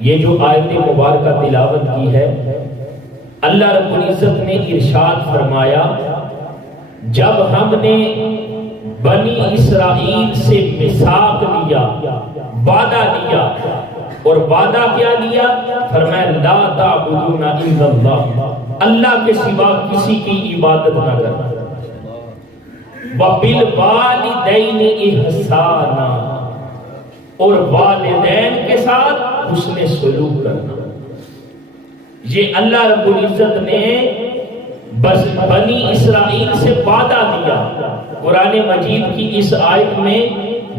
یہ جو آیت مبارکہ تلاوت کی ہے، اللہ رب العزت نے ارشاد فرمایا جب ہم نے بنی اسرائیل سے میثاق لیا، وعدہ لیا، اور وعدہ کیا لیا؟ فرمایا لا تعبدون الا اللہ، اللہ کے سوا کسی کی عبادت نہ کرنا، وبالوالدین احسانا، اور والدین کے ساتھ حسن سلوک کرنا۔ یہ اللہ رب العزت نے بس بنی اسرائیل سے وعدہ لیا۔ قرآن مجید کی اس آیت میں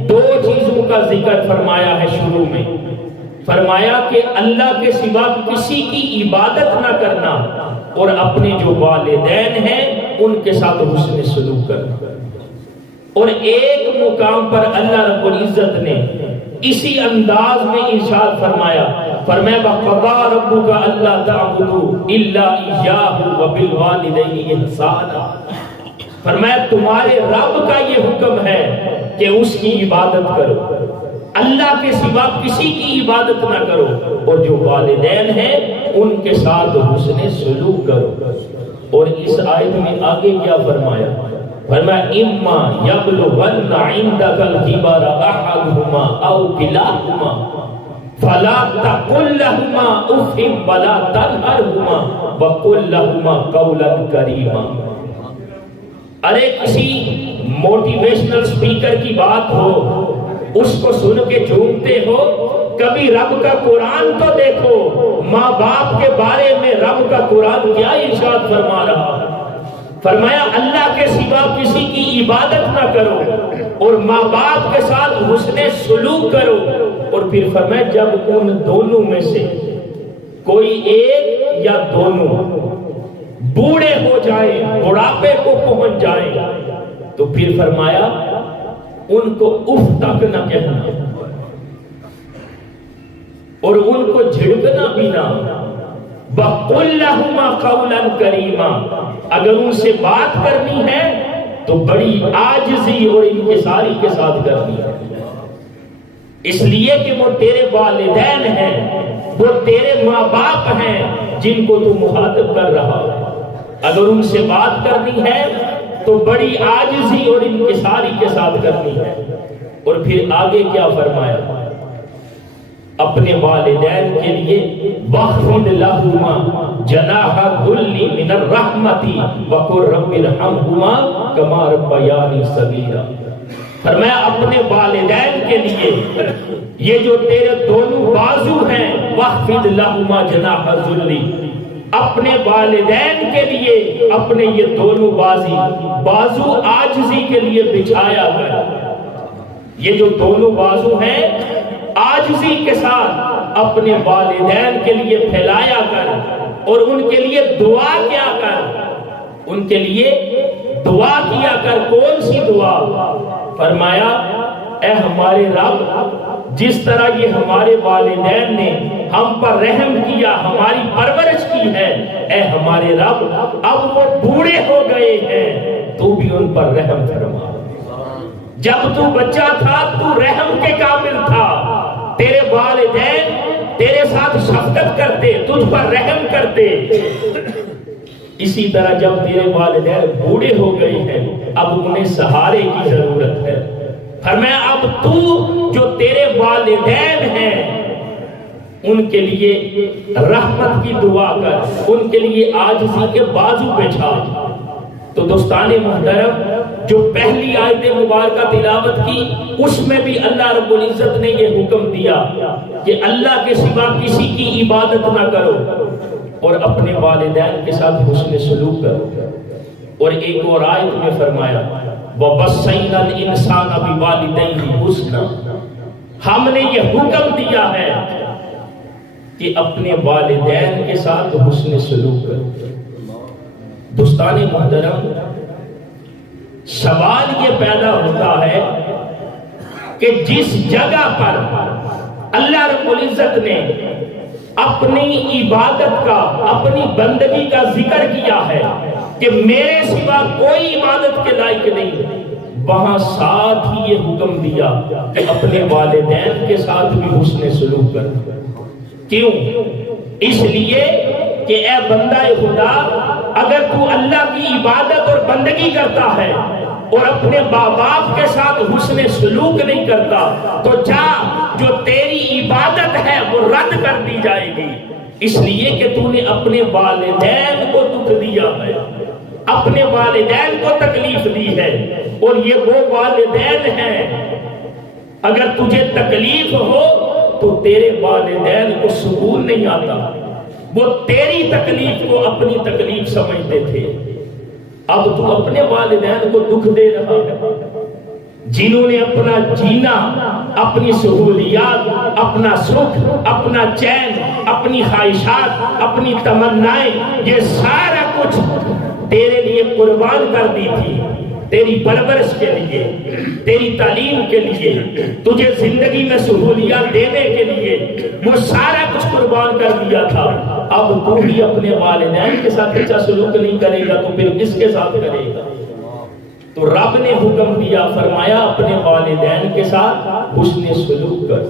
دو چیزوں کا ذکر فرمایا ہے۔ شروع میں فرمایا کہ اللہ کے سوا کسی کی عبادت نہ کرنا، اور اپنے جو والدین ہیں ان کے ساتھ حسن سلوک کرنا۔ اور ایک مقام پر اللہ رب العزت نے اسی انداز میں ارشاد فرمایا، فرمایا وَقَضَىٰ رَبُّكَ أَلَّا تَعْبُدُوا إِلَّا إِيَّاهُ وَبِالْوَالِدَيْنِ إِحْسَانًا، فرمایا تمہارے رب کا یہ حکم ہے کہ اس کی عبادت کرو، اللہ کے سوا کسی کی عبادت نہ کرو، اور جو والدین ہیں ان کے ساتھ حسن سلوک کرو۔ اور اس آیت میں آگے کیا فرمایا؟ فرمایا اما یبلغن عندک الکبر احدہما او کلاہما فلا تقل لہما اف ولا تنہرہما وقل لہما قولا کریما۔ ارے کسی موٹیویشنل سپیکر کی بات ہو، اس کو سن کے جھومتے ہو، کبھی رب کا قرآن تو دیکھو، ماں باپ کے بارے میں رب کا قرآن کیا ارشاد فرما رہا ہے؟ فرمایا اللہ کے سوا کسی کی عبادت نہ کرو، اور ماں باپ کے ساتھ حسن سلوک کرو۔ اور پھر فرمایا جب ان دونوں میں سے کوئی ایک یا دونوں بوڑھے ہو جائیں، بڑھاپے کو پہنچ جائیں، تو پھر فرمایا ان کو اف تک نہ کہنا، اور ان کو جھڑکنا بھی نہ۔ وَقُلْ لَهُمَا قَوْلًا كَرِيمًا، اگر ان سے بات کرنی ہے تو بڑی عاجزی اور انکساری کے ساتھ کرنی ہے، اس لیے کہ وہ تیرے والدین ہیں، وہ تیرے ماں باپ ہیں جن کو تو مخاطب کر رہا ہے۔ اگر ان سے بات کرنی ہے تو بڑی عاجزی اور انکساری کے ساتھ کرنی ہے۔ اور پھر آگے کیا فرمایا؟ اپنے والدین کے لیے وَخْفِضْ لَهُمَا جَنَاحَ الذُّلِّ مِنَ الرَّحْمَةِ وَقُلْ رَبِّ ارْحَمْهُمَا كَمَا رَبَّيَانِي صَغِيرًا، فرمایا اپنے والدین کے لیے یہ جو تیرے دونوں بازو ہیں، وَخْفِضْ لَهُمَا جَنَاحَ الذُّلِّ، اپنے والدین کے لیے اپنے یہ دونوں بازو عاجزی کے لیے بچھایا گیا۔ یہ جو دونوں بازو ہیں عاجزی کے ساتھ اپنے والدین کے لیے پھیلایا کر، اور ان کے لیے دعا کیا کر، ان کے لیے دعا کیا کر۔ کون سی دعا؟ فرمایا اے ہمارے رب، جس طرح یہ ہمارے والدین نے ہم پر رحم کیا، ہماری پرورش کی ہے، اے ہمارے رب اب وہ بوڑھے ہو گئے ہیں، تو بھی ان پر رحم فرما۔ جب تو بچہ تھا تو رحم کے قابل تھا، تیرے والدین تیرے ساتھ شفقت کرتے، تجھ پر رحم کرتے۔ اسی طرح جب تیرے والدین بوڑھے ہو گئے ہیں، اب انہیں سہارے کی ضرورت ہے۔ فرمایا اب تو جو تیرے والدین ہیں ان کے لیے رحمت کی دعا کر، ان کے لیے عاجزی کے بازو بچھا۔ تو دوستان محترم، جو پہلی آیت مبارکہ تلاوت کی اس میں بھی اللہ رب العزت نے یہ حکم دیا کہ اللہ کے سوا کسی کی عبادت نہ کرو، اور اپنے والدین کے ساتھ حسن سلوک کرو۔ اور ایک اور آیت میں فرمایا وَوَصَّيْنَا الْإِنسَانَ بِوَالِدَيْهِ حُسْنًا، ہم نے یہ حکم دیا ہے کہ اپنے والدین کے ساتھ حسن سلوک کرو۔ دوستان محترم، سوال یہ پیدا ہوتا ہے کہ جس جگہ پر اللہ رب العزت نے اپنی عبادت کا، اپنی بندگی کا ذکر کیا ہے کہ میرے سوا کوئی عبادت کے لائق نہیں، وہاں ساتھ ہی یہ حکم دیا کہ اپنے والدین کے ساتھ بھی حسن سلوک کرنا۔ کیوں؟ اس لیے کہ اے بندہ خدا، اگر تو اللہ کی عبادت اور بندگی کرتا ہے اور اپنے ماں باپ کے ساتھ حسن سلوک نہیں کرتا تو جا، جو تیری عبادت ہے وہ رد کر دی جائے گی، اس لیے کہ تو نے اپنے والدین کو دکھ دیا ہے، اپنے والدین کو تکلیف دی ہے، اور یہ وہ والدین ہیں اگر تجھے تکلیف ہو تو تیرے والدین کو سکون نہیں آتا، وہ تیری تکلیف کو اپنی تکلیف سمجھتے تھے۔ اب تو اپنے والدین کو دکھ دے رہا ہے، جنہوں نے اپنا جینا، اپنی سہولیات، اپنا سکھ، اپنا چین، اپنی خواہشات، اپنی تمنائیں، یہ سارا کچھ تیرے لیے قربان کر دی تھی، تیری پرورش کے لیے، تیری تعلیم کے لیے، تجھے زندگی میں سہولیات دینے کے لیے، وہ سارا کچھ قربان کر دیا تھا۔ اب تو بھی اپنے والدین کے ساتھ اچھا سلوک نہیں کرے گا تو پھر کس کے ساتھ کرے گا؟ تو رب نے حکم دیا، فرمایا اپنے والدین کے ساتھ حسن سلوک کر۔